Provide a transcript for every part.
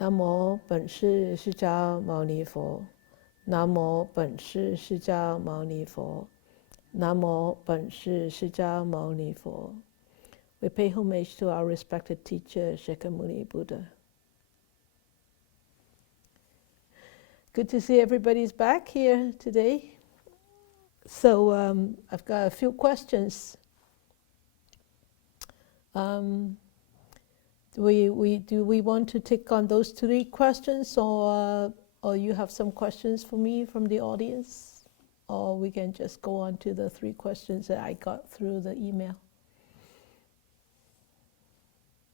南无本师释迦牟尼佛。南无本师释迦牟尼佛。南无本师释迦牟尼佛。We pay homage to our respected teacher, Shakyamuni Buddha. Good to see everybody's back here today. So I've got a few questions. Do we want to take on those 3 questions, or you have some questions for me from the audience? Or we can just go on to the 3 questions that I got through the email.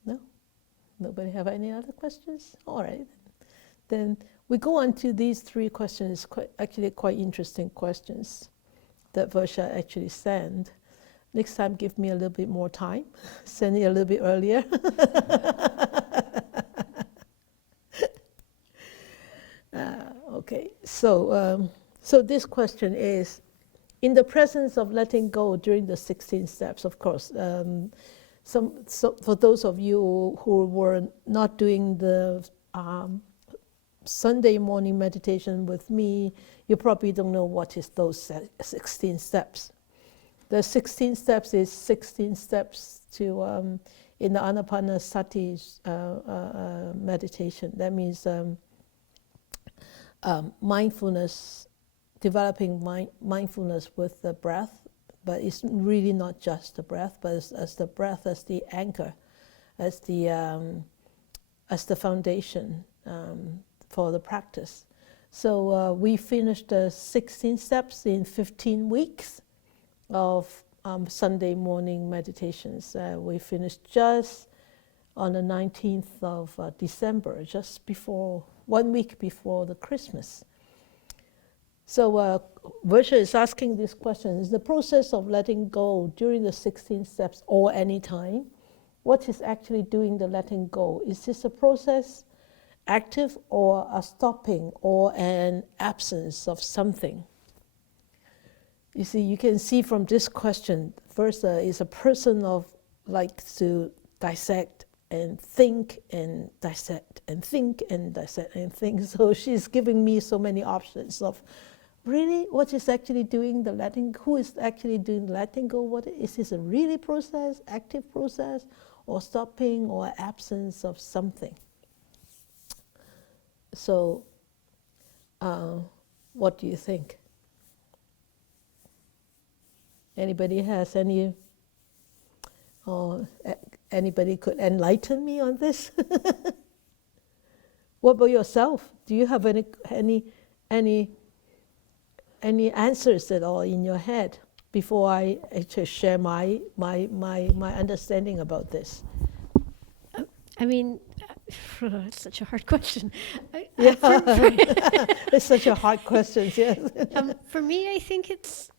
No? Nobody have any other questions? All right. Then we go on to these 3 questions, actually quite interesting questions that Varsha actually sent. Next time, give me a little bit more time. Send it a little bit earlier. Okay, so this question is, in the presence of letting go during the 16 steps, of course, for those of you who were not doing the Sunday morning meditation with me, you probably don't know what is those 16 steps. The 16 steps is 16 steps to in the Anapanasati meditation. That means mindfulness, developing mindfulness with the breath, but it's really not just the breath, but as the breath as the anchor, as the foundation for the practice. So we finished the 16 steps in 15 weeks of Sunday morning meditations. We finished just on the 19th of December, just before, 1 week before the Christmas. So Varsha is asking this question: is the process of letting go during the 16 steps or any time? What is actually doing the letting go? Is this a process active or a stopping or an absence of something? You see, you can see from this question, Varsha is a person of likes to dissect and think and dissect and think and dissect and think. So she's giving me so many options of really what is actually doing the letting, who is actually doing the letting go? What is this a really process, active process, or stopping or absence of something? So what do you think? Anybody has any, or anybody could enlighten me on this? What about yourself? Do you have any answers at all in your head before I actually share my understanding about this? I mean, it's such a hard question. Yeah, it's such a hard question. Yes. For me, I think it's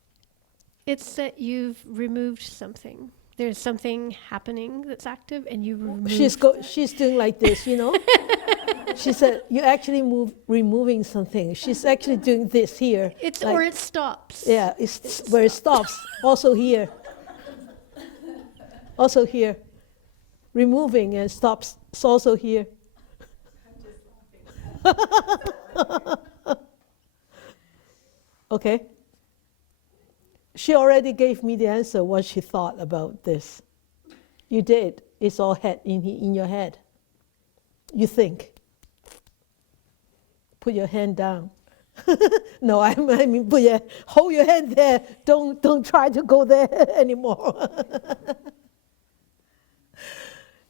that you've removed something. There's something happening that's active, and you remove. She's doing like this, you know. She said, "You're actually removing something." She's actually doing this here. It's like, or it stops. Yeah, it's where it stops. Also here. Also here. Removing and stops. It's also here. Okay. She already gave me the answer, what she thought about this. You did. It's all in your head. You think. Put your hand down. No, I mean, hold your hand there. Don't try to go there anymore.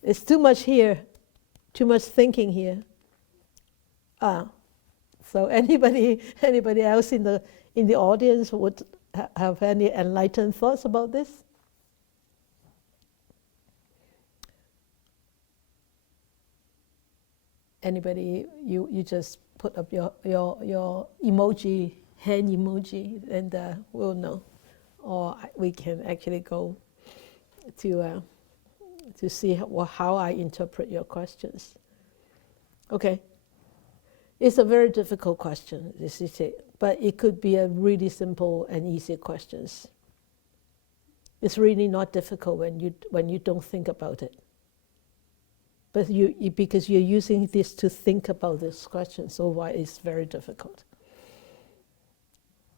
It's too much here. Too much thinking here. So anybody else in the audience would have any enlightened thoughts about this? Anybody, you just put up your emoji, hand emoji, and we'll know. Or we can actually go to see how I interpret your questions. Okay. It's a very difficult question, this is it. But it could be a really simple and easy question. It's really not difficult when you don't think about it. But because you're using this to think about this question, so why it's very difficult.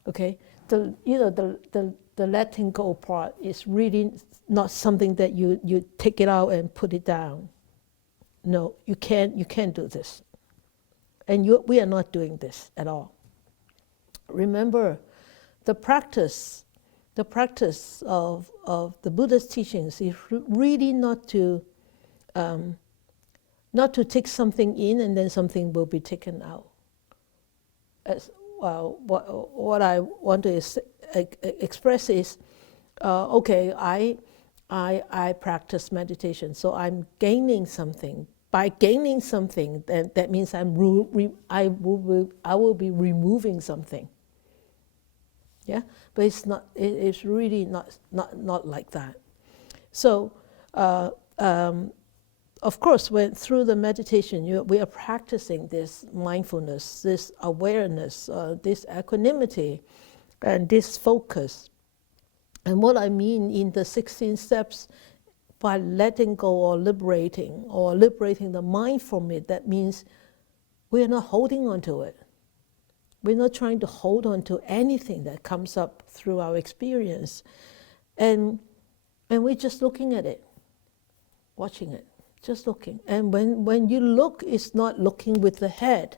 Okay, the letting go part is really not something that you take it out and put it down. No, you can't do this, and we are not doing this at all. Remember, the practice of the Buddha's teachings is really not to take something in and then something will be taken out. What I want to express is, okay, I practice meditation, so I'm gaining something. By gaining something, then that means I will be removing something. Yeah, but it's not. It's really not like that. So, of course, when through the meditation, we are practicing this mindfulness, this awareness, this equanimity, and this focus. And what I mean in the 16 steps, by letting go or liberating the mind from it, that means we are not holding on to it. We're not trying to hold on to anything that comes up through our experience. And we're just looking at it, watching it, just looking. And when you look, it's not looking with the head.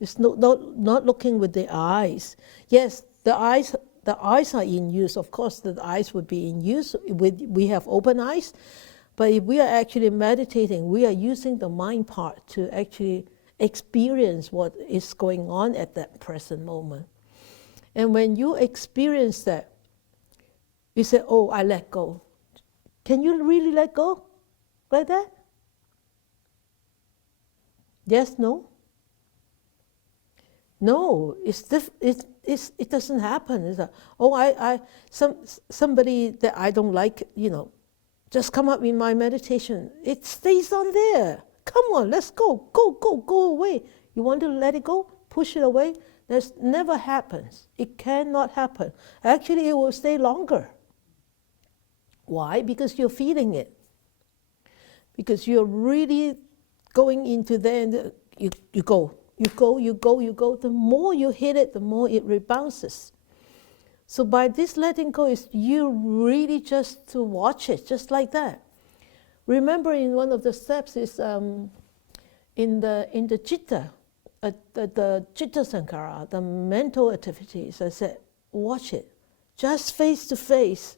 It's not looking with the eyes. Yes, the eyes are in use. Of course, the eyes would be in use. We have open eyes. But if we are actually meditating, we are using the mind part to actually experience what is going on at that present moment. And when you experience that, you say, oh, I let go. Can you really let go like that? Yes, no? No, it doesn't happen. It's like, somebody that I don't like, just come up in my meditation. It stays on there. Come on, let's go. Go away. You want to let it go? Push it away? That never happens. It cannot happen. Actually, it will stay longer. Why? Because you're feeling it. Because you're really going into there and you go. You go. The more you hit it, the more it rebounces. So by this letting go, is you really just to watch it, just like that. Remember, in one of the steps is in the citta, the citta sankhara, the mental activities. I said, watch it, just face to face.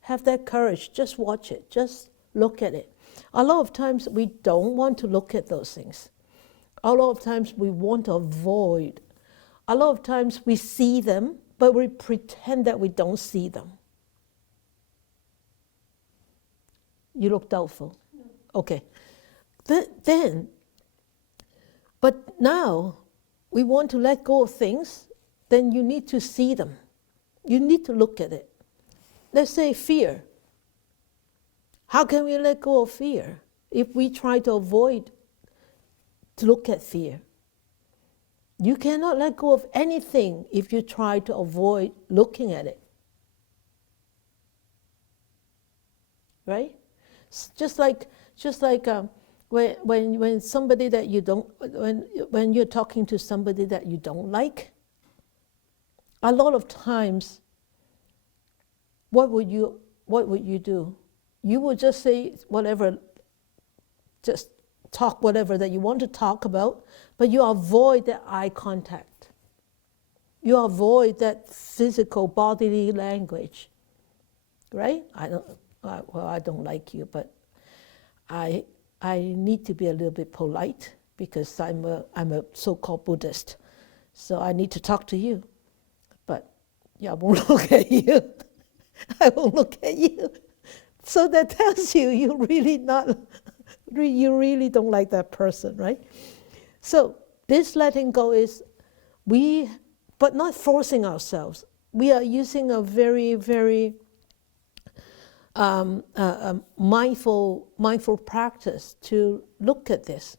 Have that courage. Just watch it. Just look at it. A lot of times we don't want to look at those things. A lot of times we want to avoid. A lot of times we see them, but we pretend that we don't see them. You look doubtful. No. Okay. But now we want to let go of things, then you need to see them. You need to look at it. Let's say fear. How can we let go of fear if we try to avoid to look at fear? You cannot let go of anything if you try to avoid looking at it. Right? Just like when somebody that you don't, when you're talking to somebody that you don't like, a lot of times, what would you do? You would just say whatever, just talk whatever that you want to talk about, but you avoid that eye contact. You avoid that physical bodily language, right? I don't like you, but I need to be a little bit polite because I'm a so-called Buddhist, so I need to talk to you. But yeah, I won't look at you. I won't look at you. So that tells you you really don't like that person, right? So this letting go is but not forcing ourselves. We are using a very, very mindful practice to look at this.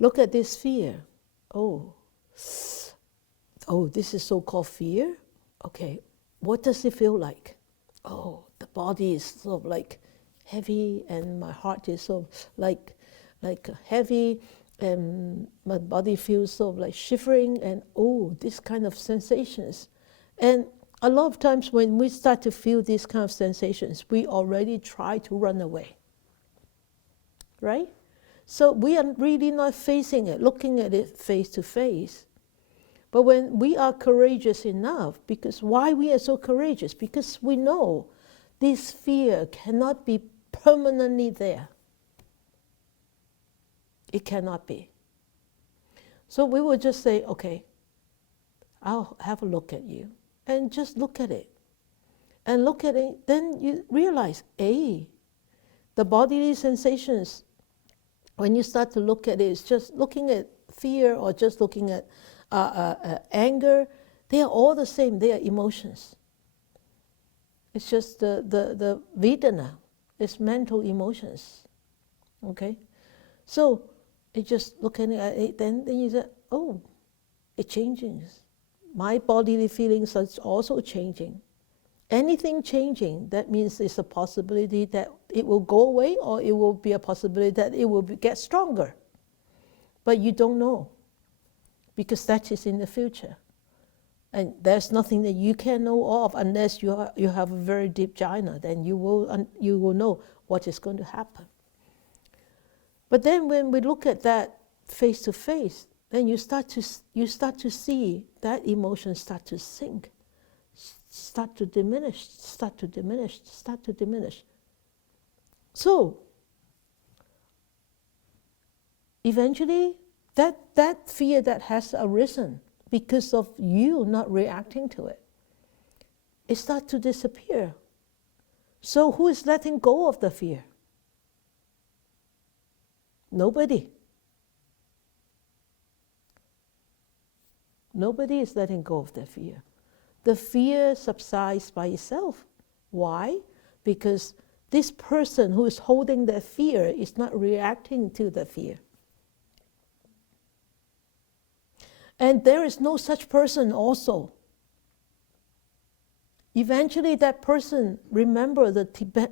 Look at this fear. Oh, this is so-called fear? Okay, what does it feel like? Oh, the body is sort of like heavy, and my heart is sort of like heavy, and my body feels sort of like shivering, and this kind of sensations. And a lot of times when we start to feel these kind of sensations, we already try to run away, right? So we are really not facing it, looking at it face to face. But when we are courageous enough, because why we are so courageous? Because we know this fear cannot be permanently there. It cannot be. So we will just say, okay, I'll have a look at you. And just look at it. And look at it, then you realize, the bodily sensations, when you start to look at it, it's just looking at fear or just looking at anger, they are all the same, they are emotions. It's just the Vedana, it's mental emotions. Okay? So, it just looking at it, then you say, it changes. My bodily feelings are also changing. Anything changing, that means there's a possibility that it will go away, or it will be a possibility that it will get stronger. But you don't know, because that is in the future. And there's nothing that you can know of unless you have a very deep jhana. Then you will know what is going to happen. But then when we look at that face to face, then you start to see that emotion start to sink, start to diminish, start to diminish, start to diminish. So eventually that fear that has arisen because of you not reacting to it, it starts to disappear. So who is letting go of the fear? Nobody. Nobody is letting go of the fear. The fear subsides by itself. Why? Because this person who is holding the fear is not reacting to the fear. And there is no such person also. Eventually that person remembers the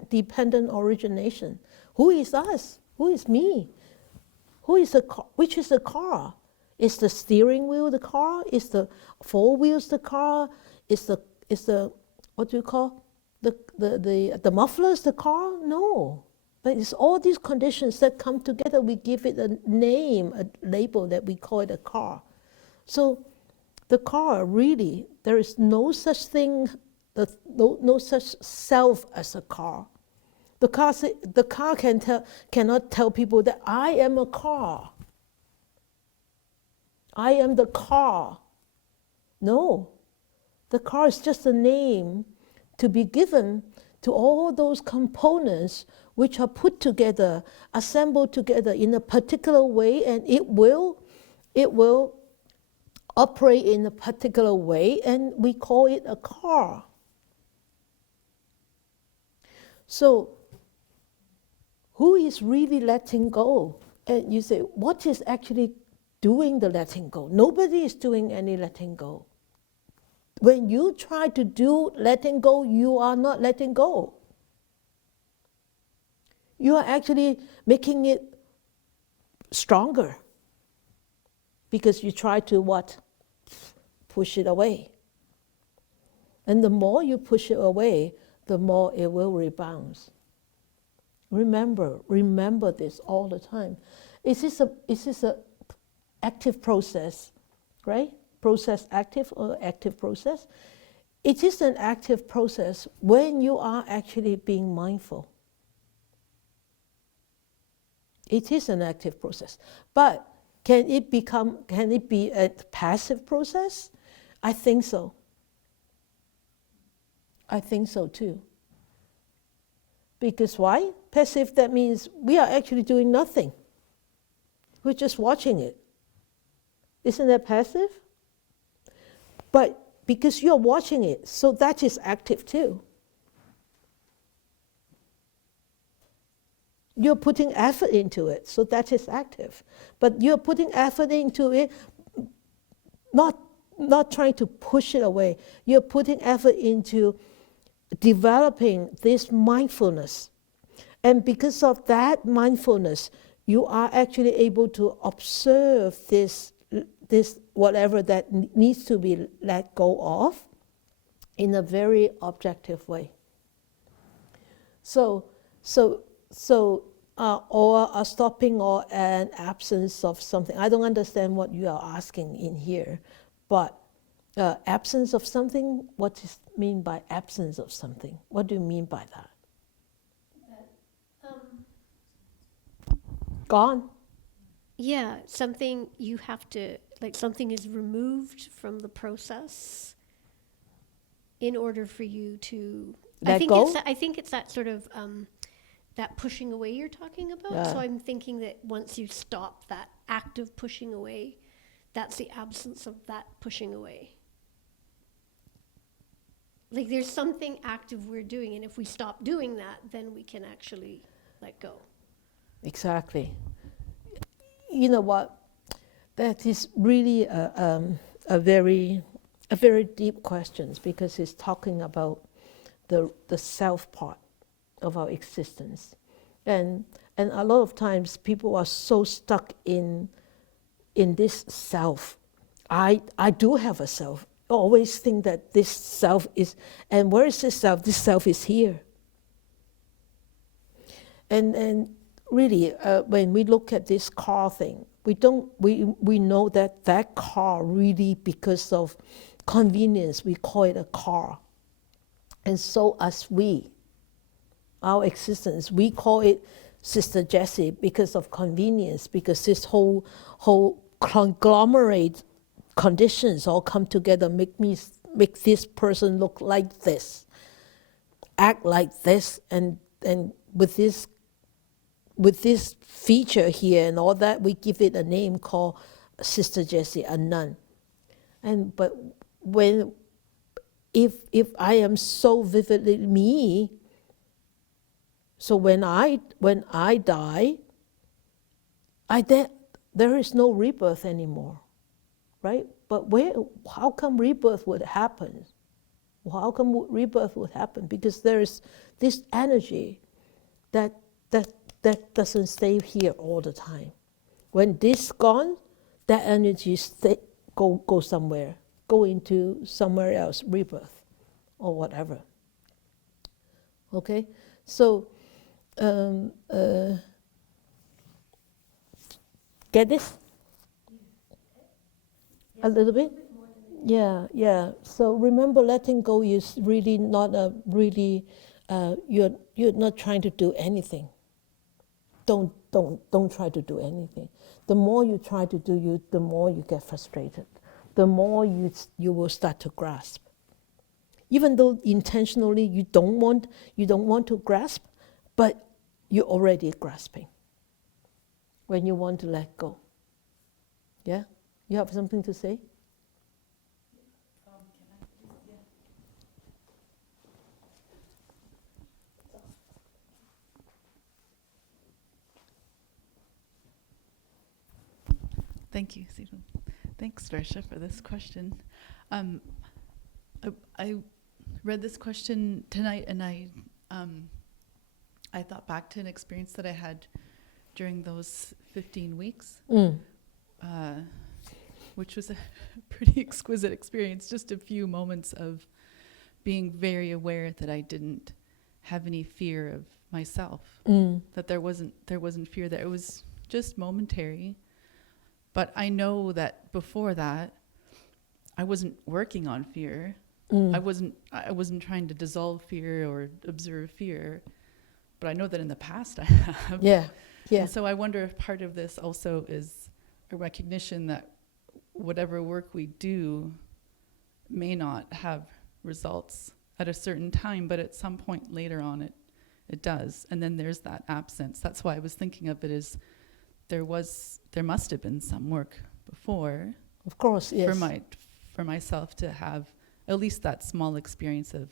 dependent origination. Who is us? Who is me? Who is the car? Which is the car? Is the steering wheel the car? Is the four wheels the car? Is the what do you call the mufflers the car? No. But it's all these conditions that come together. We give it a name, a label that we call it a car. So the car, really, there is no such thing, no such self as a car. The car cannot tell people that I am a car. I am the car. No. The car is just a name to be given to all those components which are put together, assembled together in a particular way, and it will operate in a particular way, and we call it a car. So, who is really letting go? And you say, what is actually doing the letting go? Nobody is doing any letting go. When you try to do letting go, you are not letting go. You are actually making it stronger. Because you try to what? Push it away. And the more you push it away, the more it will rebound. Remember this all the time. Is this a active process, right? Process active or active process? It is an active process when you are actually being mindful. It is an active process. But can it be a passive process? I think so. I think so too. Because why? Passive, that means we are actually doing nothing. We're just watching it. Isn't that passive? But because you're watching it, so that is active too. You're putting effort into it, so that is active. But you're putting effort into it, not trying to push it away. You're putting effort into developing this mindfulness. And because of that mindfulness, you are actually able to observe this whatever that needs to be let go of in a very objective way. So, or a stopping or an absence of something. I don't understand what you are asking in here, but absence of something, what is mean by absence of something? What do you mean by that? Gone? Yeah, something you have to, like something is removed from the process in order for you to Let go? I think it's that sort of that pushing away you're talking about. Yeah. So I'm thinking that once you stop that active pushing away, that's the absence of that pushing away. Like there's something active we're doing, and if we stop doing that, then we can actually let go. Exactly. You know what? That is really a very deep question, because it's talking about the self part of our existence, and a lot of times people are so stuck in this self. I do have a self. Always think that this self is, and where is this self? This self is here. And really, when we look at this car thing, we know that car really, because of convenience, we call it a car. And so as our existence, we call it Sister Jessie because of convenience, because this whole conglomerate conditions all come together, make this person look like this, act like this, and with this feature here and all that, we give it a name called Sister Jessie, a nun. But if I am so vividly me, so when I die, there is no rebirth anymore, right? But how come rebirth would happen? How come rebirth would happen? Because there is this energy that doesn't stay here all the time. When this gone, that energy go somewhere, go into somewhere else, rebirth or whatever. Okay, so get this a little bit. Yeah. So remember, letting go is really not a really. You're not trying to do anything. Don't try to do anything. The more you try to do, the more you get frustrated. The more you will start to grasp. Even though intentionally you don't want to grasp, but you're already grasping when you want to let go. Yeah? You have something to say? Thank you, Stephen. Thanks, Varsha, for this question. I read this question tonight, and I thought back to an experience that I had during those 15 weeks, which was a pretty exquisite experience. Just a few moments of being very aware that I didn't have any fear of myself, that there wasn't fear there. It was just momentary. But I know that before that, I wasn't working on fear. I wasn't trying to dissolve fear or observe fear. But I know that in the past I have. Yeah. And so I wonder if part of this also is a recognition that whatever work we do may not have results at a certain time, but at some point later on it does. And then there's that absence. That's why I was thinking of it as there must have been some work before. Of course, yes. For myself to have at least that small experience of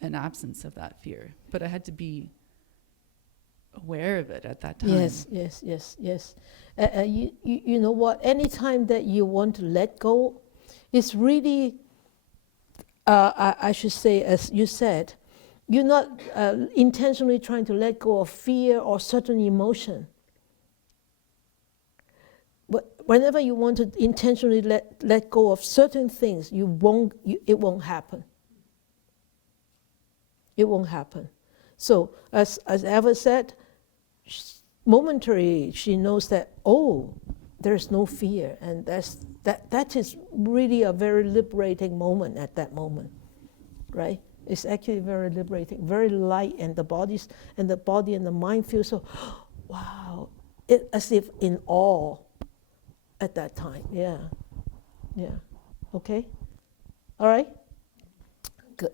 an absence of that fear. But I had to be aware of it at that time. Yes. You know what? Anytime that you want to let go, it's really, I should say, as you said, you're not intentionally trying to let go of fear or certain emotion. But whenever you want to intentionally let go of certain things, it won't happen. It won't happen. So, as Eva said, momentarily she knows that, oh, there's no fear, and that is really a very liberating moment at that moment, right? It's actually very liberating, very light, and the body and the mind feel so, wow, as if in awe at that time. Yeah. Okay. All right. Good.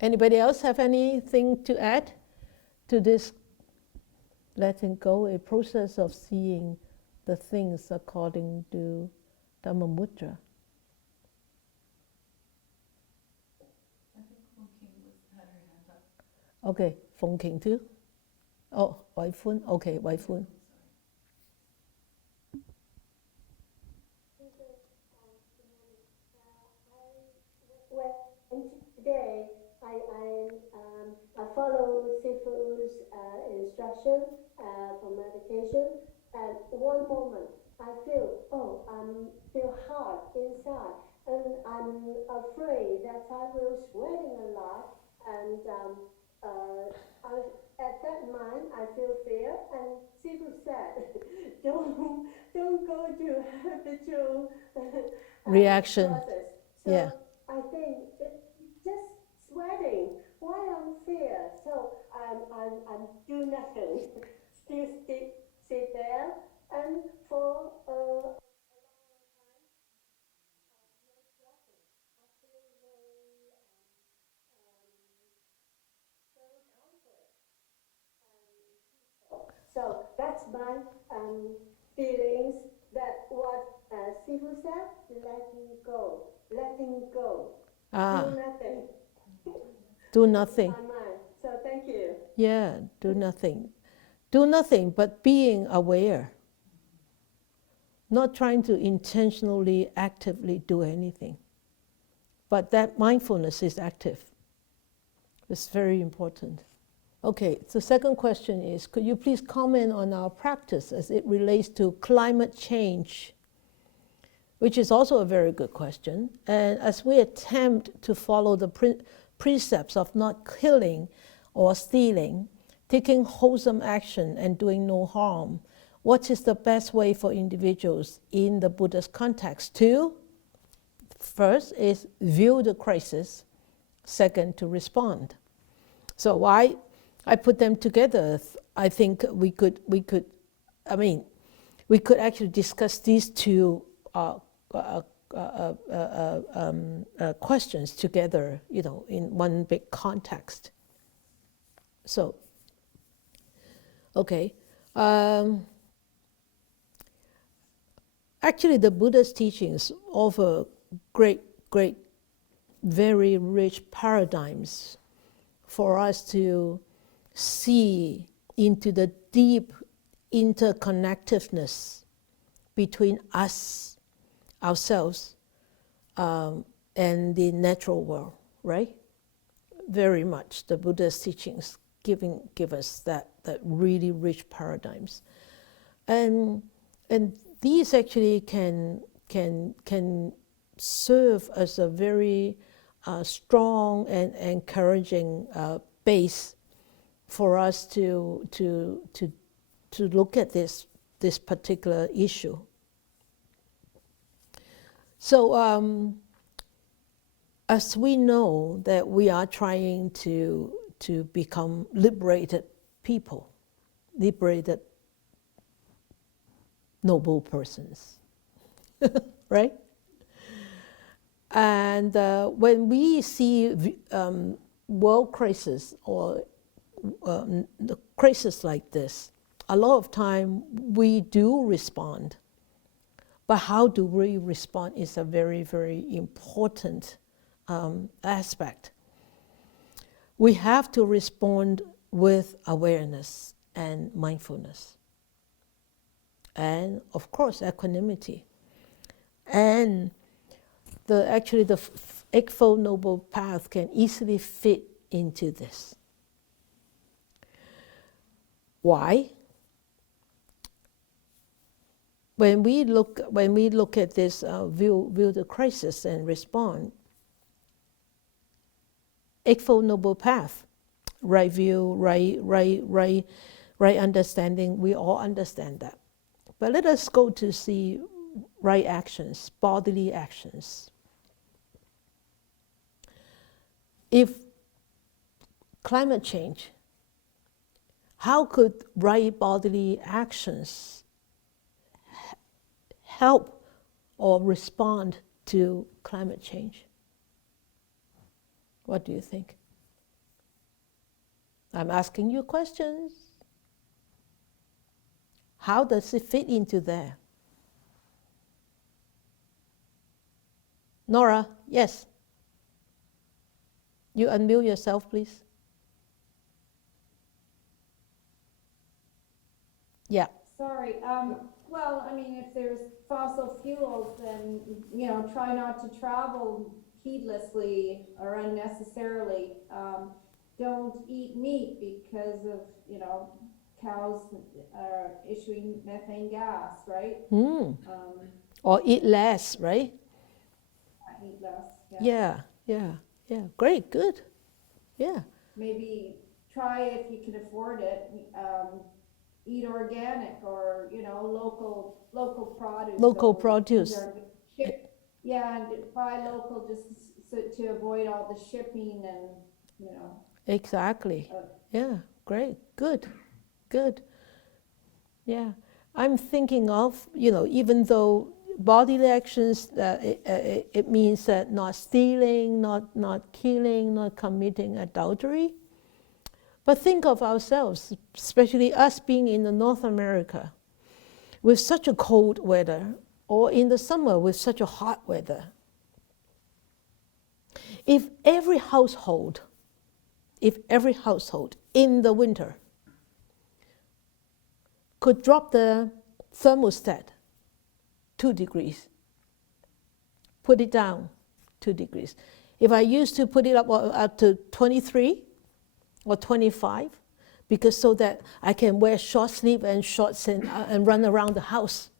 Anybody else have anything to add to this letting go, a process of seeing the things according to Dhammamutra? Okay, Phong King too? Oh, Wai Fun? Okay, Wai Fun. Well, today I follow Sifu's instruction for meditation, and one moment I feel, feel hard inside, and I'm afraid that I will sweating a lot, and at that moment I feel fear, and Sifu said, don't go to habitual Reaction. process. So Yeah. I think just sweating. Why I'm fear? So I'm do nothing. Still sit there, and for a long time, no sweating. I feel very comfort and peaceful. So that's my feelings. That what Sifu said, letting go. Do nothing. Do nothing. My mind. So thank you. Yeah, do nothing. Do nothing but being aware. Not trying to intentionally, actively do anything. But that mindfulness is active. It's very important. Okay, the second question is, could you please comment on our practice as it relates to climate change? Which is also a very good question. And as we attempt to follow the precepts of not killing or stealing, taking wholesome action and doing no harm, what is the best way for individuals in the Buddhist context to, first, is view the crisis, second, to respond? So why I put them together, I think we could actually discuss these two questions together, in one big context. So, okay. Actually, the Buddha's teachings offer great, very rich paradigms for us to see into the deep interconnectedness between us, ourselves, and the natural world, right? Very much the Buddha's teachings give us that really rich paradigms, and these actually can serve as a very strong and encouraging base for us to look at this particular issue. So, as we know that we are trying to become liberated people, liberated noble persons, right? And when we see world crisis or the crisis like this, a lot of time we do respond. But how do we respond is a very, very important aspect. We have to respond with awareness and mindfulness. And of course, equanimity. And the Eightfold Noble Path can easily fit into this. Why? When we look at this, view the crisis and respond, Eightfold Noble Path, right view, right understanding, we all understand that. But let us go to see right actions, bodily actions. If climate change, how could right bodily actions help or respond to climate change? What do you think? I'm asking you questions. How does it fit into there? Nora, yes. You unmute yourself, please. Yeah. Sorry. Well, I mean, if there's fossil fuels, then, try not to travel heedlessly or unnecessarily. Don't eat meat because of, cows are issuing methane gas, right? Or eat less, right? Eat less. Yeah. Great, good. Yeah. Maybe try, if you can afford it, eat organic or, local produce. Local So produce. And buy local just to avoid all the shipping and, Exactly. Yeah, great, good. Yeah, I'm thinking of, even though bodily actions, it means that not stealing, not killing, not committing adultery. But think of ourselves, especially us being in the North America, with such a cold weather, or in the summer with such a hot weather. If every household in the winter could drop the thermostat 2 degrees, put it down 2 degrees. If I used to put it up to 23 or 25, because so that I can wear short sleeve and shorts and run around the house.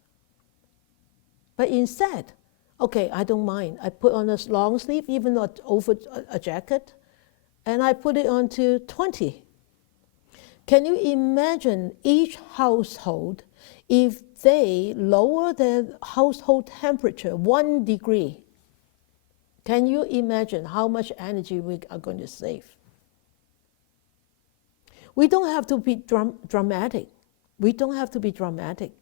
But instead, okay, I don't mind. I put on a long sleeve, even not over a jacket, and I put it on to 20. Can you imagine each household, if they lower their household temperature 1 degree? Can you imagine how much energy we are going to save? We don't have to be dramatic. We don't have to be dramatic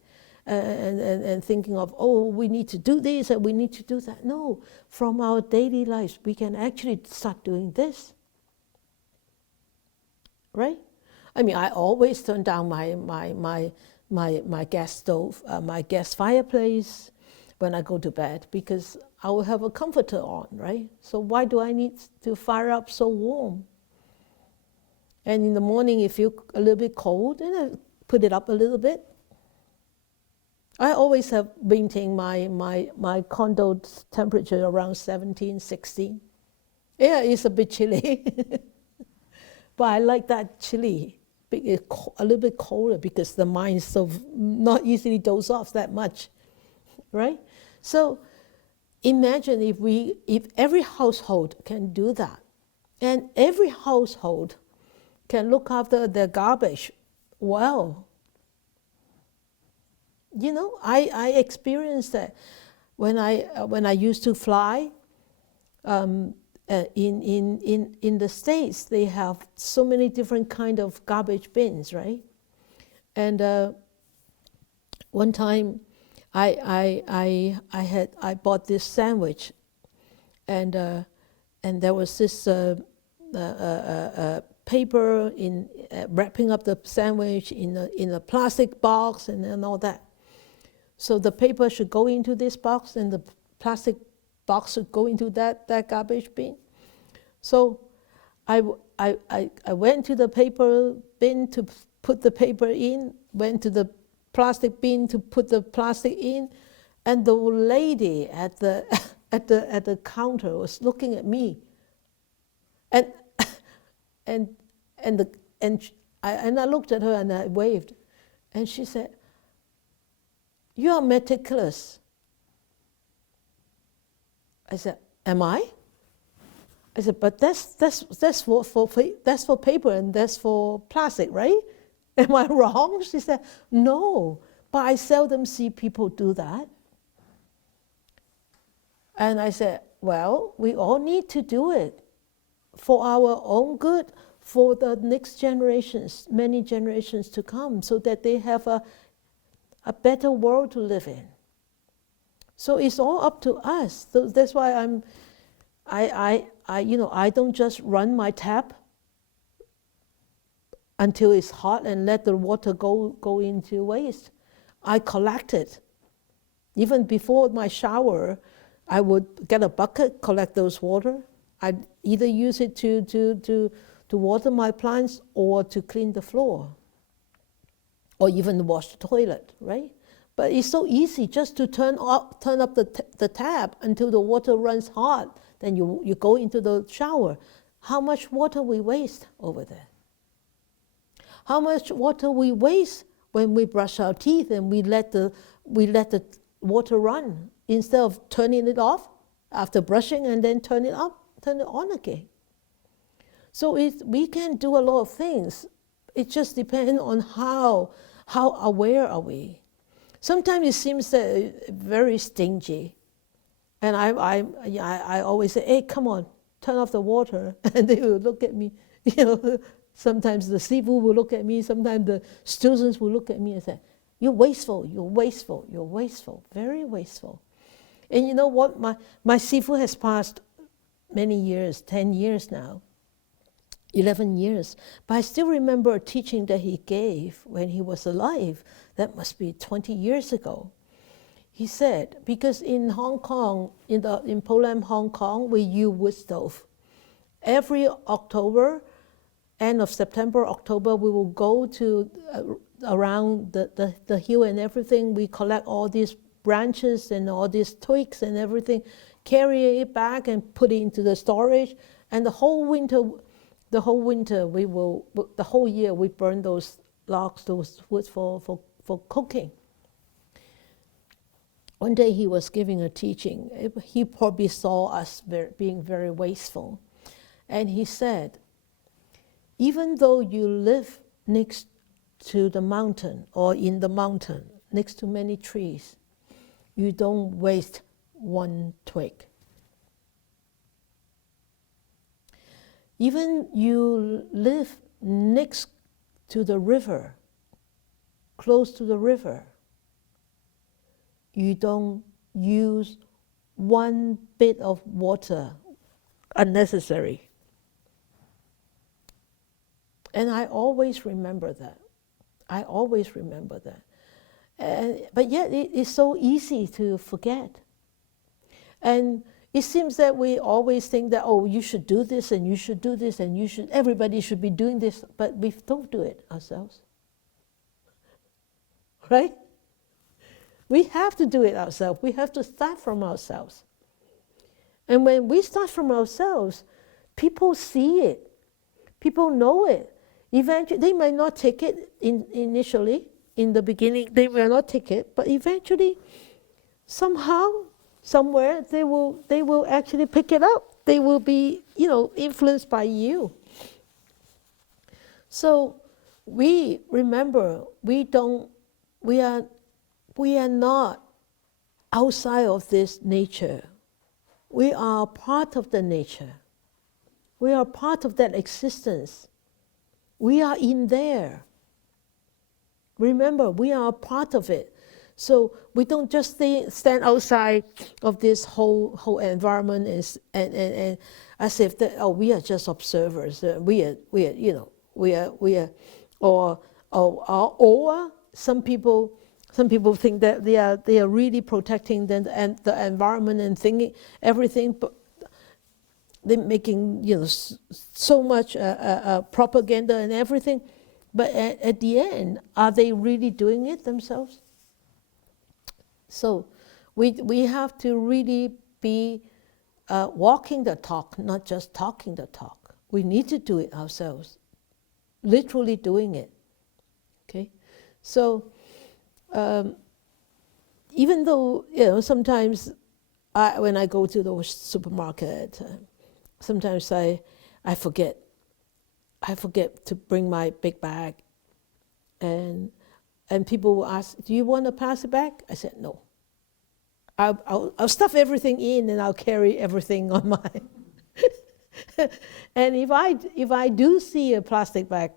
and thinking of, we need to do this and we need to do that. No, from our daily lives, we can actually start doing this. Right? I mean, I always turn down my gas stove, my gas fireplace when I go to bed, because I will have a comforter on, right? So why do I need to fire up so warm? And in the morning, it feels a little bit cold, and I put it up a little bit. I always have maintained my condo temperature around 17, 16. Yeah, it's a bit chilly. But I like that chilly, a little bit colder, because the mind is so not easily doze off that much, right? So imagine if every household can do that, and every household can look after their garbage well. I experienced that when I used to fly. In the States, they have so many different kind of garbage bins, right? And one time, I bought this sandwich, and there was this paper in wrapping up the sandwich in a plastic box and all that. So the paper should go into this box, and the plastic box should go into that garbage bin. So I went to the paper bin to put the paper in, went to the plastic bin to put the plastic in, and the lady at the counter was looking at me, and and and the and I looked at her and I waved, and she said, "You are meticulous." I said, "Am I?" I said, "But that's for paper and that's for plastic, right? Am I wrong?" She said, "No, but I seldom see people do that." And I said, "Well, we all need to do it for our own good, for the next generations, many generations to come, so that they have a better world to live in." So it's all up to us. So that's why I don't just run my tap until it's hot and let the water go into waste. I collect it. Even before my shower, I would get a bucket, collect those water. I'd either use it to water my plants or to clean the floor, or even wash the toilet, right? But it's so easy just to turn up the tap until the water runs hot. Then you go into the shower. How much water we waste over there? How much water we waste when we brush our teeth and we let the water run instead of turning it off after brushing and then turn it on again. So we can do a lot of things. It just depends on how aware are we. Sometimes it seems that very stingy, and I always say, "Hey, come on, turn off the water," and they will look at me. Sometimes the sifu will look at me. Sometimes the students will look at me and say, "You're wasteful. You're wasteful. You're wasteful. Very wasteful." And you know what? My sifu has passed many years, 10 years now, 11 years. But I still remember a teaching that he gave when he was alive. That must be 20 years ago. He said, because in Hong Kong, in Polam, Hong Kong, we use wood stove. Every October, end of September, October, we will go to around the hill and everything. We collect all these branches and all these twigs and everything, carry it back and put it into the storage. And the whole winter, the whole year we burn those logs, those wood for cooking. One day he was giving a teaching. He probably saw us being very wasteful. And he said, even though you live next to the mountain or in the mountain, next to many trees, you don't waste one twig. Even you live next to the river, close to the river, you don't use one bit of water unnecessary. And I always remember that. I always remember that. But yet it is so easy to forget. And it seems that we always think that, oh, you should do this and you should do this and everybody should be doing this, but we don't do it ourselves. Right? We have to do it ourselves. We have to start from ourselves. And when we start from ourselves, people see it. People know it. Eventually, they might not take it initially, in the beginning, they will not take it, but eventually, somehow, somewhere, they will actually pick it up. They will be, influenced by you. So we remember, we are not outside of this nature. We are part of the nature. We are part of that existence. We are in there. Remember, we are a part of it. So we don't just stand outside of this whole environment and as if that, oh, we are just observers. Or some people think that they are really protecting the environment and thinking everything, but they're making so much propaganda and everything. But at the end, are they really doing it themselves? So we have to really be walking the talk, not just talking the talk. We need to do it ourselves, literally doing it. Okay, so even though sometimes when I go to the supermarket, sometimes I forget. I forget to bring my big bag, and people will ask, "Do you want a plastic bag?" I said, "No. I'll stuff everything in, and I'll carry everything on my." And if I do see a plastic bag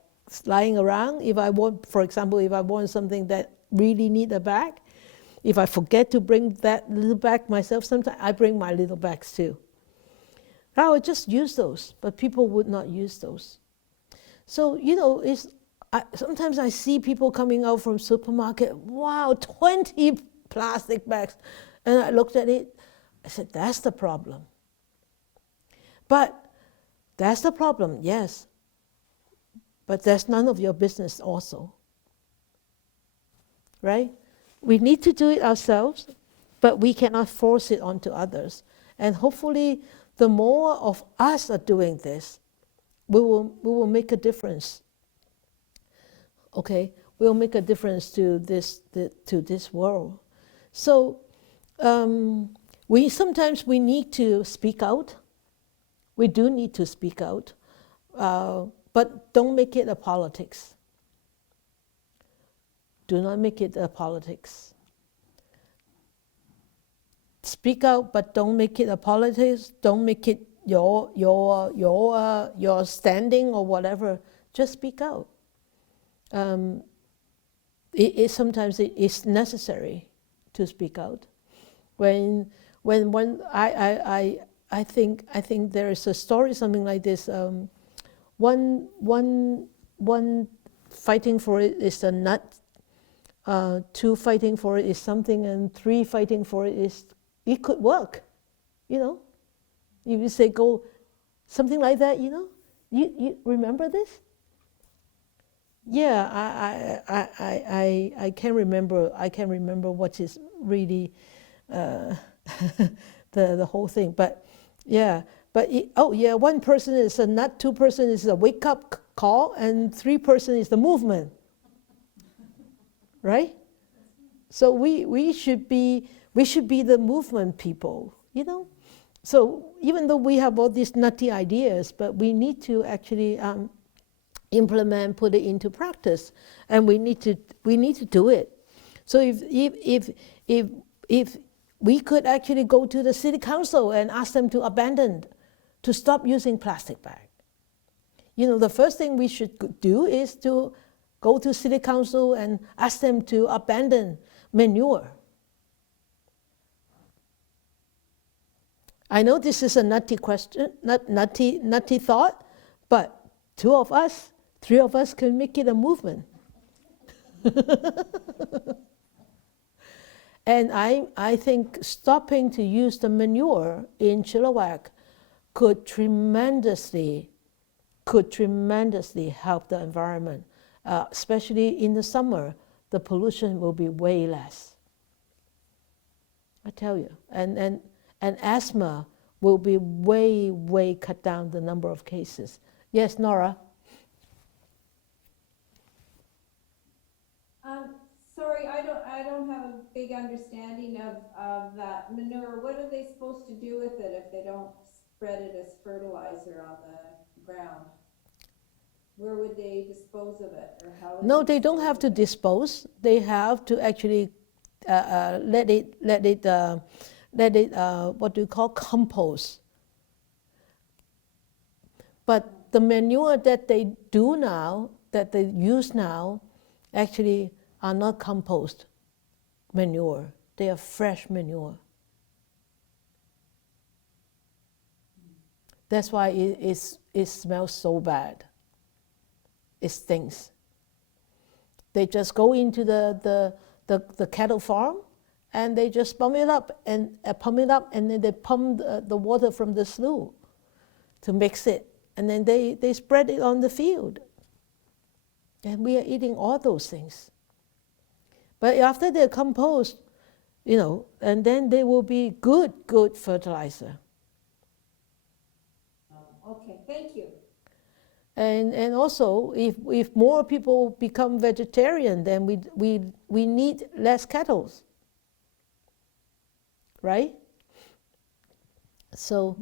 lying around, if I want, for example, if I want something that really need a bag, if I forget to bring that little bag myself, sometimes I bring my little bags too. I would just use those, but people would not use those. So sometimes I see people coming out from supermarket. Wow, 20 plastic bags, and I looked at it. I said, "That's the problem." But that's the problem, yes. But that's none of your business also. Right? We need to do it ourselves, but we cannot force it onto others. And hopefully, the more of us are doing this, we will make a difference. Okay? We'll make a difference to this world. So sometimes we need to speak out. We do need to speak out, but don't make it a politics. Do not make it a politics. Speak out, but don't make it a politics. Don't make it your standing or whatever. Just speak out. Sometimes it is necessary to speak out. When I think there is a story, something like this. One fighting for it is a nut. 2 fighting for it is something, and 3 fighting for it could work. If you say go, something like that. You remember this? Yeah, I can remember. I can remember what is really the whole thing. But yeah, one person is a nut, 2 person is a wake up call, and 3 person is the movement. Right? So we should be the movement people. So even though we have all these nutty ideas, but we need to actually implement, put it into practice, and we need to do it. So if we could actually go to the city council and ask them to stop using plastic bag. The first thing we should do is to go to city council and ask them to abandon manure. I know this is a nutty question, nutty thought, but 2 of us, 3 of us can make it a movement. And I think stopping to use the manure in Chilliwack could tremendously help the environment. Especially in the summer, the pollution will be way less. I tell you, and asthma will be way cut down the number of cases. Yes, Nora. Sorry, I don't have a big understanding of that manure. What are they supposed to do with it if they don't spread it as fertilizer on the ground? Where would they dispose of it, or how? No, they don't have to dispose. They have to actually let it what do you call compost. But the manure that they do now, that they use now, actually are not compost manure. They are fresh manure. That's why it smells so bad. It stinks. They just go into the cattle farm, and they just pump it up, and then they pump the water from the slough to mix it, and then they spread it on the field. And we are eating all those things. But after they're compost, and then they will be good fertilizer. Okay, thank you. And also, if more people become vegetarian, then we need less cattle, right? So,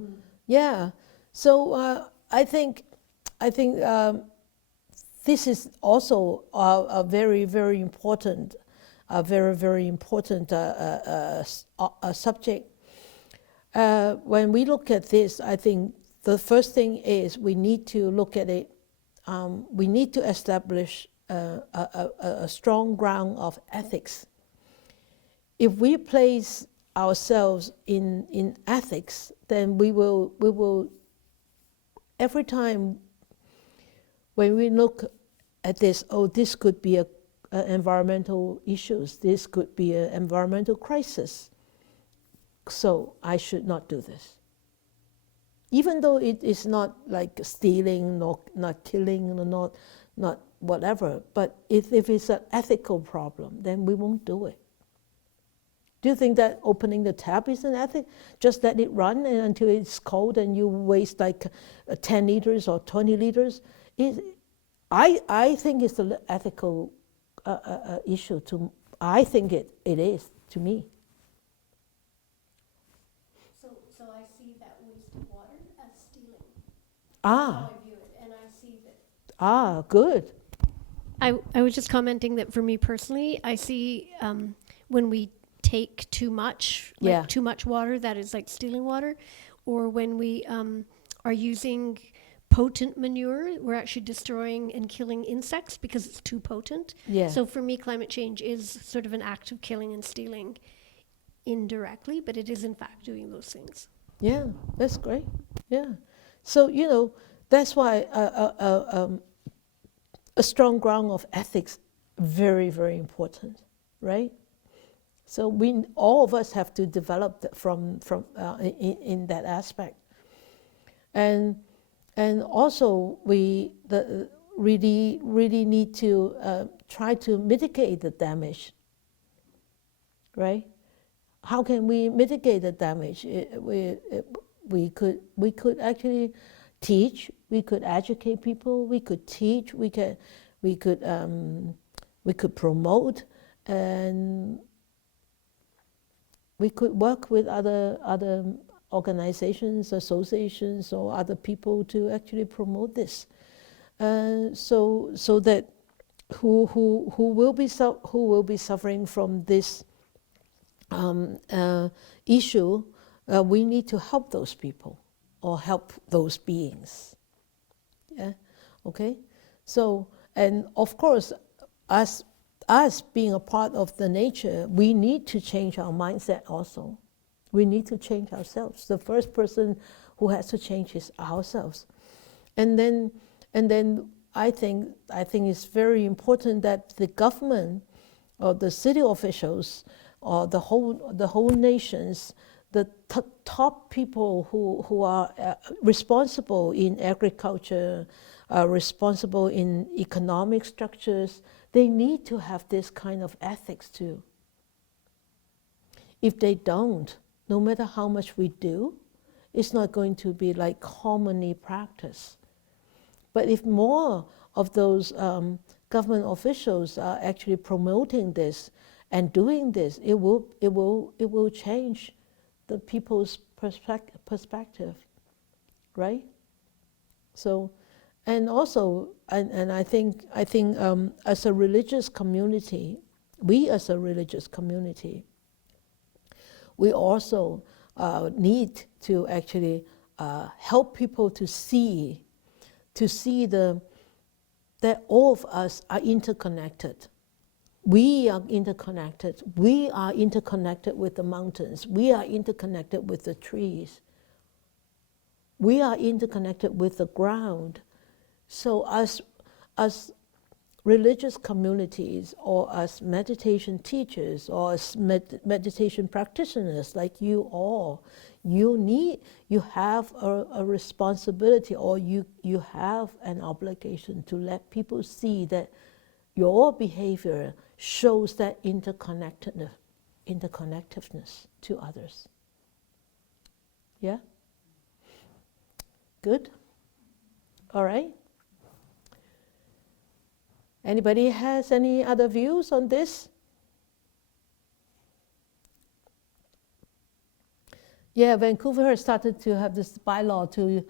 yeah. So I think this is also a very, very important, subject. When we look at this, I think the first thing is we need to look at it. We need to establish a strong ground of ethics. If we place ourselves in ethics, then we will every time when we look at this, oh, this could be a environmental issues, this could be an environmental crisis, so I should not do this. Even though it is not like stealing, not killing, not whatever, but if it's an ethical problem, then we won't do it. Do you think that opening the tap is an ethic? Just let it run until it's cold and you waste like 10 liters or 20 liters? I think it's an ethical issue. I think it is to me. So I see that waste of water as stealing. Ah. That's how I view it, and I see that. Ah, good. I was just commenting that for me personally, I see when we take too much, like too much water, that is like stealing water, or when we are using potent manure, we're actually destroying and killing insects because it's too potent. Yeah. So for me, climate change is sort of an act of killing and stealing indirectly, but it is in fact doing those things. Yeah, that's great. Yeah. So, that's why a strong ground of ethics, very, very important, right? So all of us have to develop that from in that aspect, and also we really need to try to mitigate the damage, right? How can we mitigate the damage? We could actually teach. We could educate people. We could teach. We could promote, and we could work with other organizations, associations, or other people to actually promote this, so that who will be suffering from this issue, we need to help those people or help those beings. Yeah, okay. So, and of course, us being a part of the nature, we need to change our mindset also. We need to change ourselves. The first person who has to change is ourselves. And then I think it's very important that the government or the city officials or the whole nations, the top people who are responsible in agriculture, responsible in economic structures, they need to have this kind of ethics too. If they don't, no matter how much we do, it's not going to be like commonly practiced. But if more of those government officials are actually promoting this and doing this, it will change the people's perspective, right? So, and also, and I think as a religious community, we also need to actually help people to see that all of us are interconnected. We are interconnected. We are interconnected with the mountains. We are interconnected with the trees. We are interconnected with the ground. So as religious communities, or as meditation teachers, or as meditation practitioners like you all, you have a responsibility, or you have an obligation to let people see that your behavior shows that interconnectedness to others. Yeah? Good? All right? Anybody has any other views on this? Yeah, Vancouver has started to have this bylaw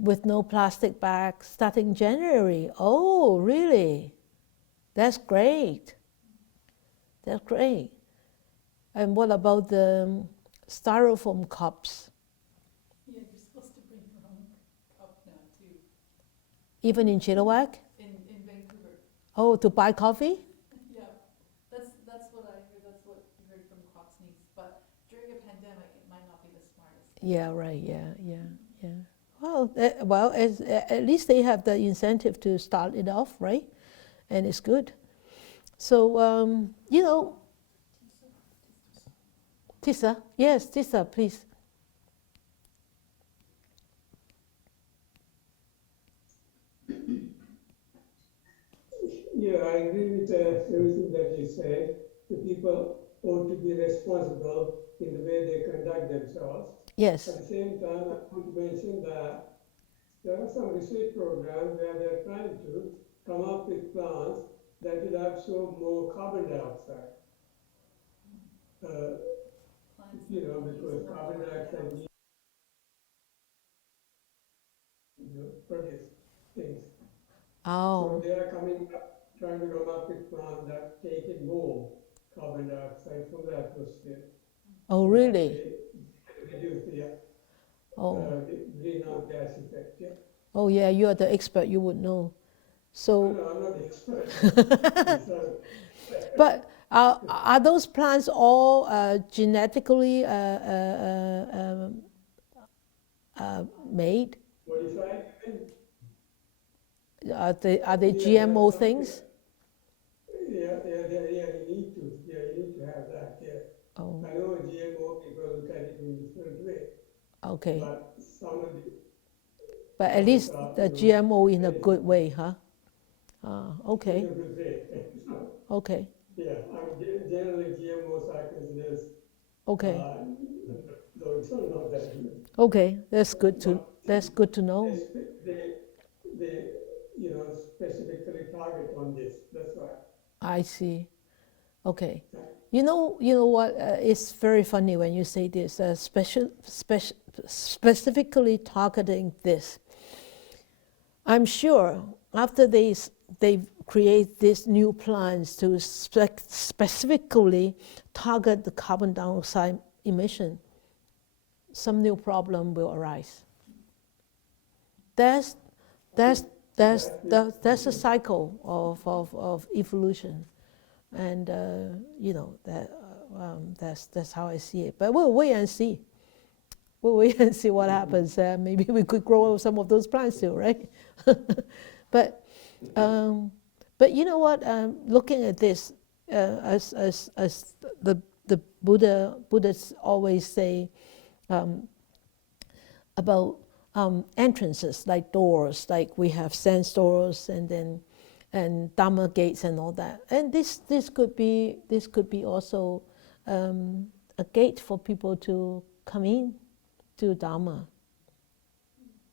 with no plastic bags starting January. Oh, really? That's great. That's great. And what about the styrofoam cups? Yeah, you're supposed to bring your own cup now too. Even in Chilliwack? In Vancouver. Oh, to buy coffee? Yeah, that's what I heard. That's what you heard from Coxneys. But during a pandemic, it might not be the smartest. Yeah, right. Yeah. Well, at least they have the incentive to start it off, right? And it's good. So, Tissa, yes, Tissa, please. Yeah, I agree with everything that you said. The people ought to be responsible in the way they conduct themselves. Yes. At the same time, I want to mention that there are some research programs where they're trying to come up with plants that will absorb more carbon dioxide. Because carbon dioxide needs to produce things. Oh. So they are trying to come up with plants that take in more carbon dioxide from the atmosphere. Oh, really? Reduce the greenhouse gas effect. Yeah. Oh, yeah. You are the expert. You would know. So. No, I'm not the expert. But are those plants all genetically made? Modified? Are they GMO things? Yeah, you need to. Yeah, you need to have that. Yeah. Oh. I know GMO people look at it in a different way. Okay. But some of the. But at least the GMO in a good way, huh? Okay. In a good way. Okay. Yeah, I mean, generally GMOs are considered. Okay. Though it's not that good. Okay, that's good to know. They specifically target on this. That's why. I see. Okay. You know what? It's very funny when you say this. Specifically targeting this. I'm sure after they create these new plans to specifically target the carbon dioxide emission, some new problem will arise. That's a cycle of evolution, and that's how I see it. But we'll wait and see. We'll wait and see what happens. Maybe we could grow some of those plants too, right? But you know what? Looking at this, as the Buddhists always say about entrances, like doors, like we have sense doors and Dharma gates and all that. And this could be also a gate for people to come in to Dharma,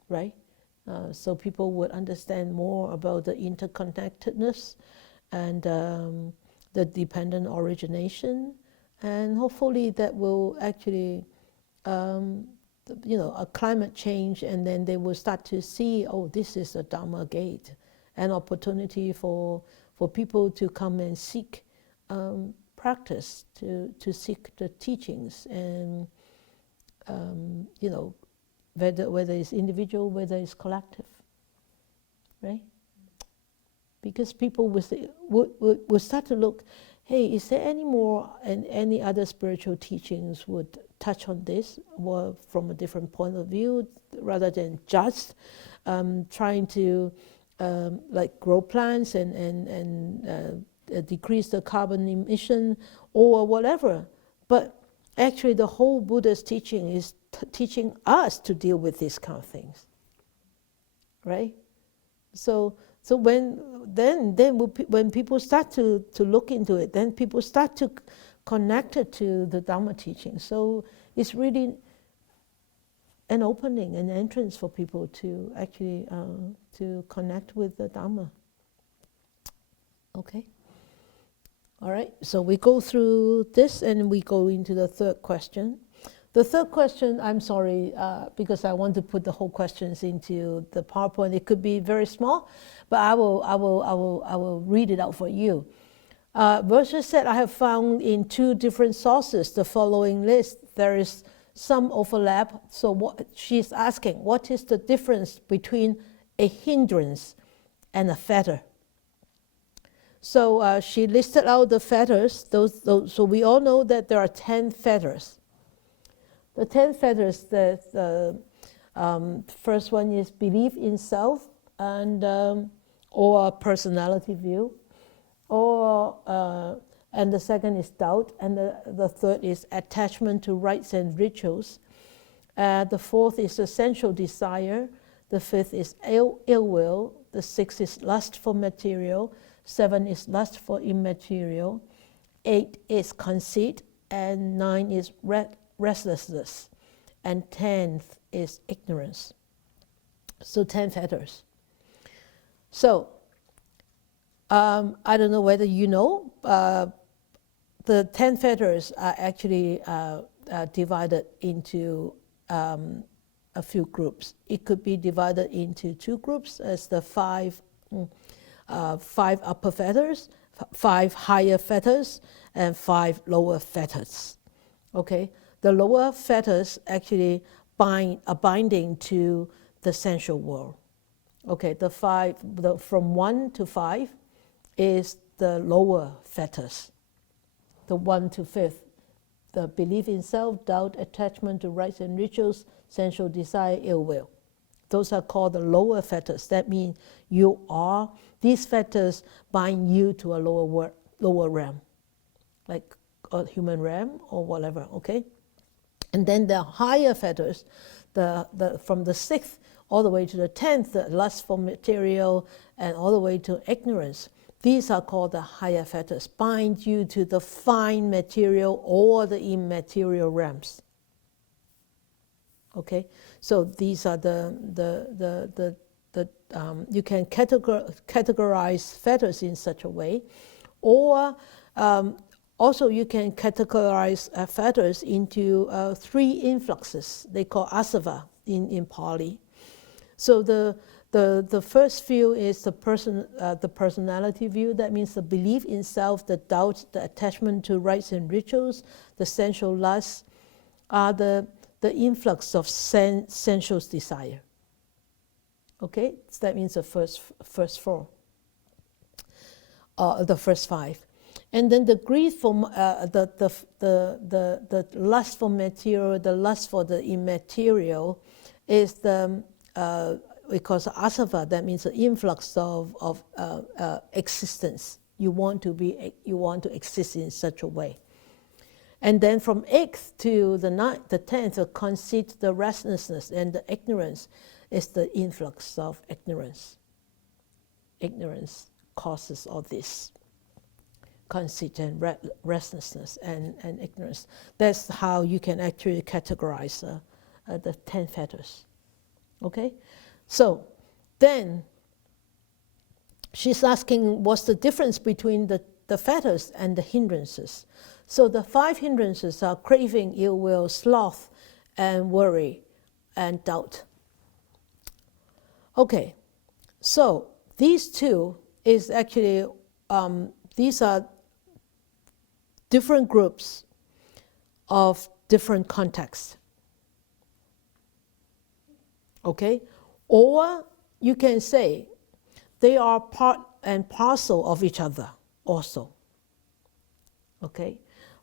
right? So people would understand more about the interconnectedness and the dependent origination, and hopefully that will actually, a climate change, and then they will start to see, oh, this is a Dharma gate, an opportunity for people to come and seek practice, to seek the teachings, and whether it's individual, whether it's collective, right? Because people will start to look, hey, is there any more and any other spiritual teachings would touch on this, or from a different point of view, rather than just trying to grow plants and decrease the carbon emission or whatever. But actually the whole Buddha's teaching is teaching us to deal with these kind of things, right? So when people start to look into it, then people start to connect it to the Dharma teaching. So it's really an opening, an entrance for people to actually to connect with the Dharma. Okay. All right, so we go through this and we go into the third question. The third question, I'm sorry, because I want to put the whole questions into the PowerPoint. It could be very small, but I will read it out for you. Versus said, I have found in 2 different sources the following list. There is some overlap. So what she's asking, what is the difference between a hindrance and a fetter? So she listed out the fetters. So we all know that there are 10 fetters. The 10 fetters, the first one is belief in self, and or personality view, and the second is doubt, and the third is attachment to rites and rituals. The fourth is essential desire. The fifth is ill will. The sixth is lust for material. 7 is lust for immaterial. 8 is conceit, and 9 is restlessness, and 10th is ignorance. So 10 fetters. So I don't know whether you know, the 10 fetters are actually divided into a few groups. It could be divided into 2 groups as the 5 upper fetters, 5 higher fetters, and 5 lower fetters. Okay, the lower fetters actually are binding to the sensual world. Okay, from 1 to 5 is the lower fetters. The 1 to 5th, the belief in self, doubt, attachment to rites and rituals, sensual desire, ill will. Those are called the lower fetters. That means these fetters bind you to a lower realm, like a human realm or whatever, okay? And then the higher fetters, from the 6th all the way to the 10th, the lust for material, and all the way to ignorance. These are called the higher fetters, bind you to the fine material or the immaterial realms. Okay, so these are you can categorize fetters in such a way, or also you can categorize fetters into 3 influxes. They call asava in Pali. So the first view is the personality view. That means the belief in self, the doubt, the attachment to rites and rituals, the sensual lust are the influx of sensual desire. Okay, so that means the first 4, the first 5, and then the greed for the lust for material, the lust for the immaterial, is because asava. That means the influx of existence. You want to exist in such a way. And then from 8th to the 9th, the 10th, the conceit, the restlessness, and the ignorance is the influx of ignorance. Ignorance causes all this. Conceit and restlessness and ignorance. That's how you can actually categorize the 10 fetters. Okay? So then she's asking what's the difference between the fetters and the hindrances. So the 5 hindrances are craving, ill will, sloth, and worry, and doubt. Okay, so these 2 is actually, these are different groups of different contexts. Okay, or you can say they are part and parcel of each other also. Okay,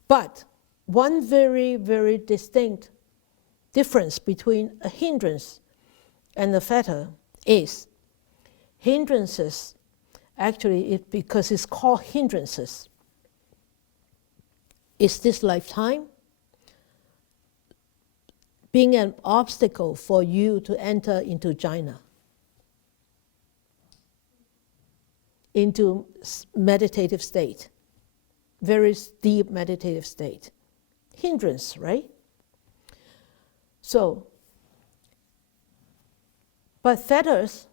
but one very, very distinct difference between a hindrance and a fetter is hindrances, actually, because it's called hindrances, is this lifetime being an obstacle for you to enter into jhana, into meditative state, very deep meditative state. Hindrance, right? So, but fetters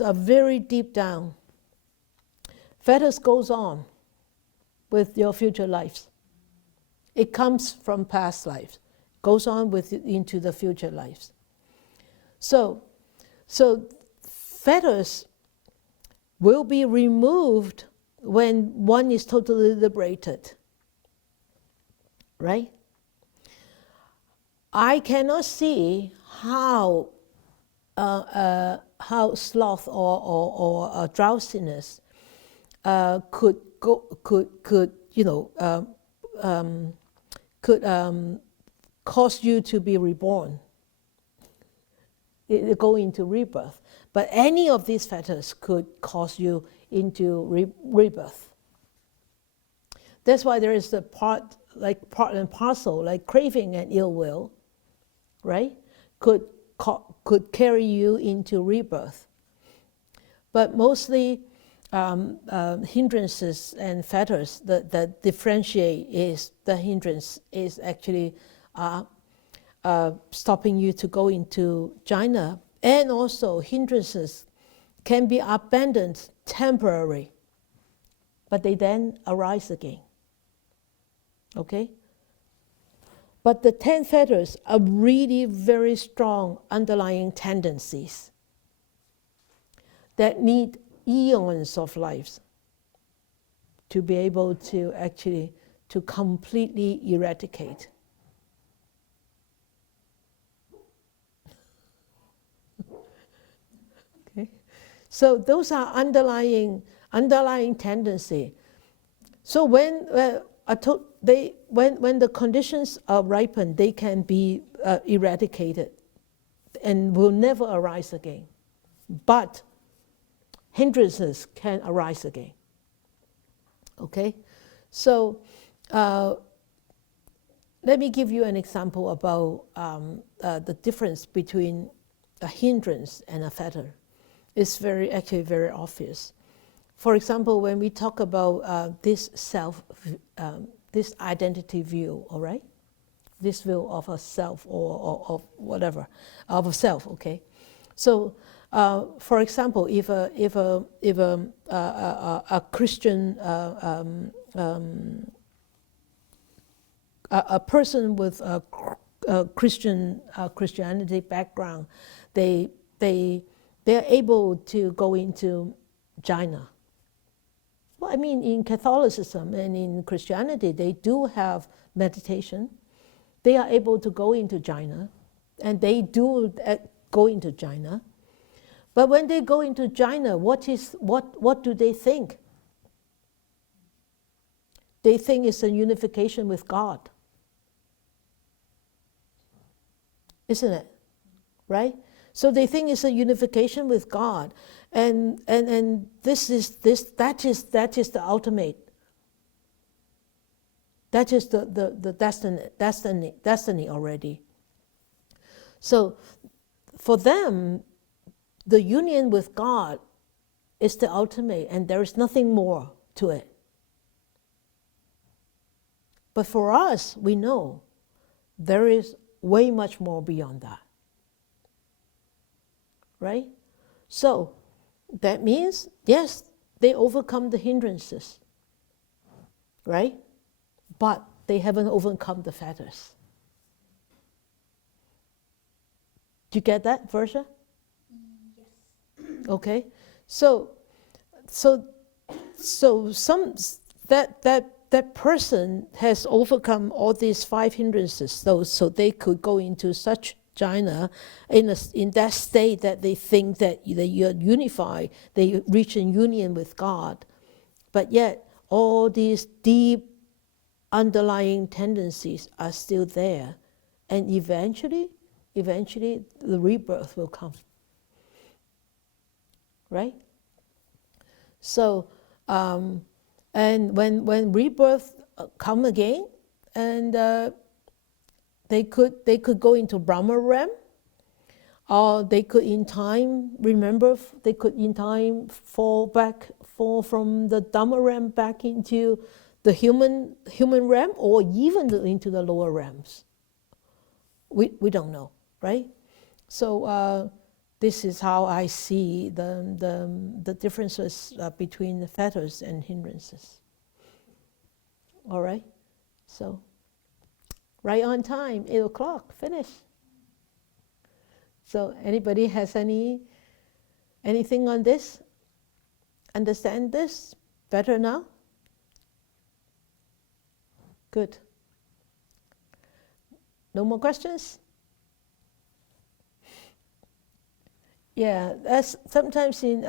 are very deep down. Fetters goes on with your future lives. It comes from past lives, goes on into the future lives. So fetters will be removed when one is totally liberated, right? I cannot see how sloth or drowsiness could cause you to be reborn, go into rebirth. But any of these fetters could cause you into rebirth. That's why there is the part and parcel, like craving and ill will, right? Could carry you into rebirth. But mostly hindrances and fetters that differentiate is the hindrance is actually stopping you to go into jhana. And also hindrances can be abandoned temporarily, but they then arise again. Okay? But the 10 fetters are really very strong underlying tendencies that need eons of lives to be able to actually to completely eradicate. Okay? So those are underlying tendency. So when the conditions are ripened, they can be eradicated and will never arise again. But hindrances can arise again. Okay? So let me give you an example about the difference between a hindrance and a fetter. It's actually very obvious. For example, when we talk about this this identity view, all right? This view of a self or of whatever, of a self, okay? So, for example, if a Christian, a person with a Christianity background, they are able to go into jhana. Well, I mean, in Catholicism and in Christianity, they do have meditation. They are able to go into jhana, and they do go into jhana. But when they go into jhana, what do they think? They think it's a unification with God. Isn't it? Right? So they think it's a unification with God. And that is the ultimate. That is the destiny already. So for them, the union with God is the ultimate, and there is nothing more to it. But for us, we know there is way much more beyond that. Right? So that means, yes, they overcome the hindrances, right? But they haven't overcome the fetters. Do you get that, Versa? Yes. Okay. So that person has overcome all these 5 hindrances, so they could go into such jhana in that state that they think that you're unified, they reach in union with God. But yet all these deep underlying tendencies are still there. And eventually the rebirth will come. Right? So, and when rebirth come again, and they could go into Brahma realm, or they could in time, they could in time fall from the Dhamma realm back into the human realm, or even into the lower realms. We don't know, right? So this is how I see the differences between the fetters and hindrances. All right? So, right on time, 8 o'clock, finish. So, anybody has anything on this? Understand this better now? Good. No more questions? Yeah, that's sometimes in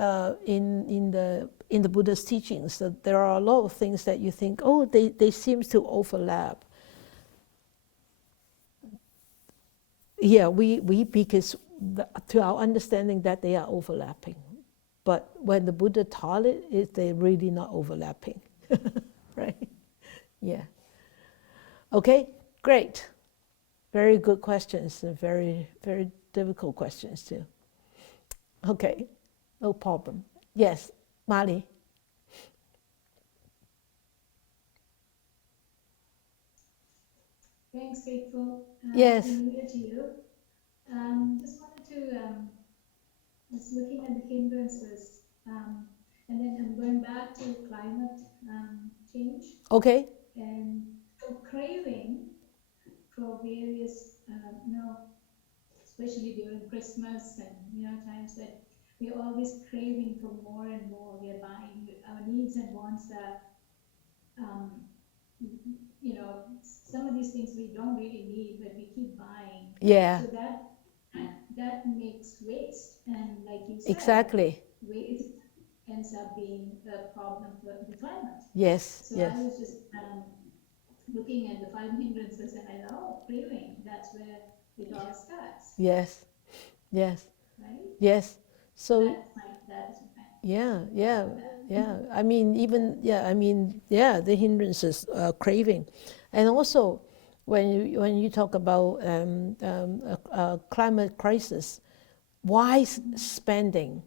the Buddha's teachings that there are a lot of things that you think, oh, they seem to overlap. Yeah, we because to our understanding that they are overlapping, but when the Buddha taught it, they're really not overlapping, right? Yeah. Okay, great. Very good questions, and very, very difficult questions too. Okay, no problem. Yes, Mali. Thanks, Faithful. Yes. Happy New Year to you. Just wanted to, I was looking at the hindrances, and then I'm going back to climate change. Okay. And so craving for various, especially during Christmas and, times that we're always craving for more and more. We are buying, our needs and wants are, some of these things we don't really need, but we keep buying. Yeah. So that makes waste, and like you said, Exactly. waste ends up being a problem for the climate. Yes. So yes. I was just looking at the five hindrances, and I thought, craving, that's where it all starts. Yes. Yes. Right? Yes. So that is my yeah. I mean, even the hindrances, craving, and also when you talk about climate crisis, wise spending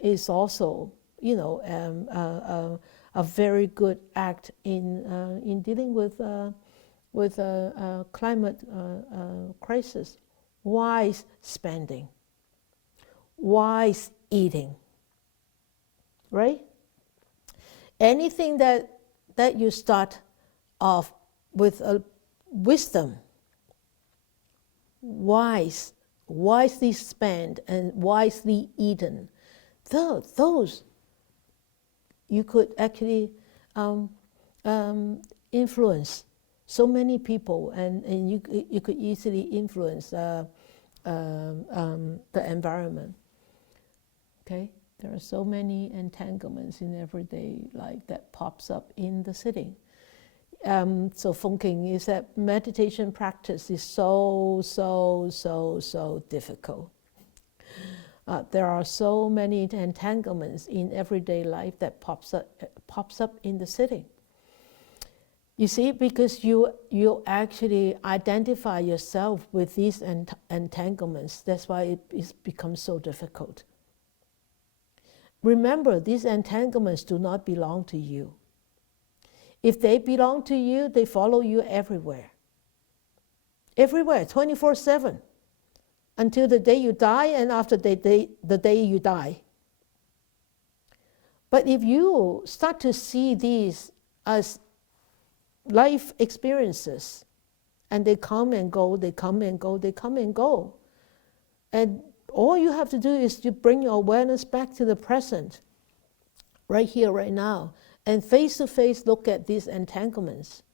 is also a very good act in dealing with climate crisis. Wise spending. Wise eating, right? Anything that you start off with a wisdom, wisely spent and wisely eaten, those you could actually influence so many people, and you could easily influence the environment. Okay, there are so many entanglements in everyday life that pops up in the sitting. So Fengking is that meditation practice is so difficult. There are so many entanglements in everyday life that pops up in the sitting. You see, because you actually identify yourself with these entanglements, that's why it becomes so difficult. Remember, these entanglements do not belong to you. If they belong to you, they follow you everywhere. Everywhere, 24/7, until the day you die and after the day you die. But if you start to see these as life experiences, and they come and go, they come and go, they come and go, and all you have to do is to bring your awareness back to the present, right here, right now, and face to face look at these entanglements.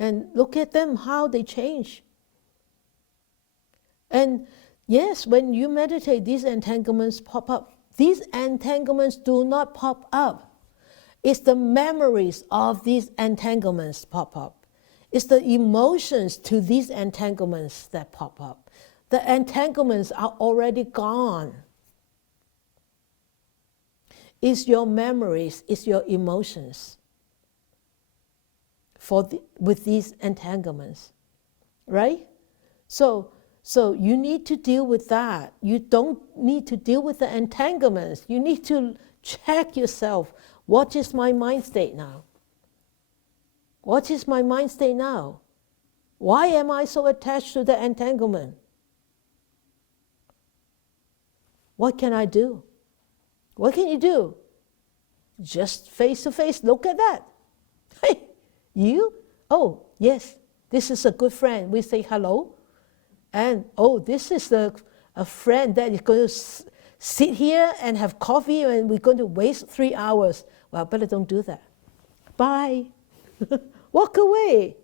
And look at them, how they change. And yes, when you meditate, these entanglements pop up. These entanglements do not pop up. It's the memories of these entanglements pop up. It's the emotions to these entanglements that pop up. The entanglements are already gone. It's your memories, it's your emotions with these entanglements, right? So you need to deal with that. You don't need to deal with the entanglements. You need to check yourself. What is my mind state now? What is my mind state now? Why am I so attached to the entanglement? What can I do? What can you do? Just face to face, look at that. Hey, you? Oh, yes, this is a good friend. We say hello. And, oh, this is a friend that is going to sit here and have coffee and we're going to waste 3 hours. Well, better don't do that. Bye. Walk away.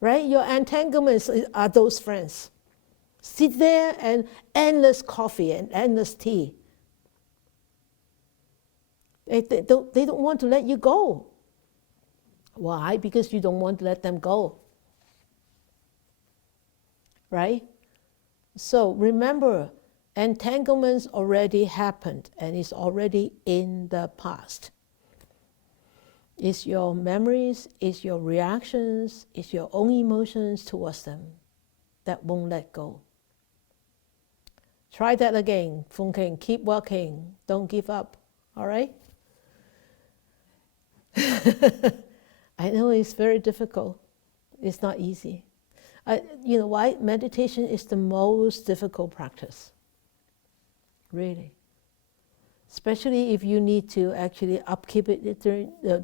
Right? Your entanglements are those friends. Sit there and endless coffee and endless tea. They don't want to let you go. Why? Because you don't want to let them go. Right? So remember, entanglements already happened and it's already in the past. It's your memories, it's your reactions, it's your own emotions towards them that won't let go. Try that again, Fung King. Keep working. Don't give up. All right? I know it's very difficult. It's not easy. You know why? Meditation is the most difficult practice. Really. Especially if you need to actually upkeep it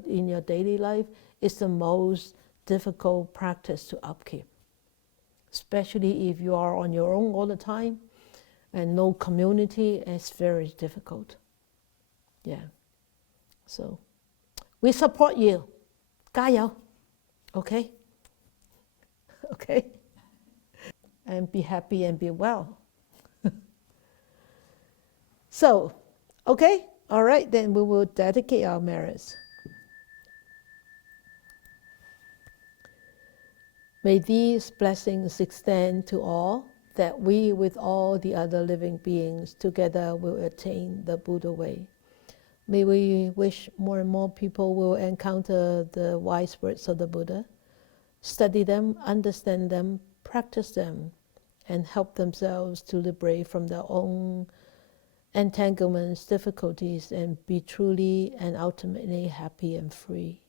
in your daily life, it's the most difficult practice to upkeep. Especially if you are on your own all the time and no community, it's very difficult. Yeah. So, we support you. 加油. Okay? Okay? And be happy and be well. So, okay? All right, then we will dedicate our merits. May these blessings extend to all, that we with all the other living beings together will attain the Buddha way. May we wish more and more people will encounter the wise words of the Buddha, study them, understand them, practice them, and help themselves to liberate from their own entanglements, difficulties, and be truly and ultimately happy and free.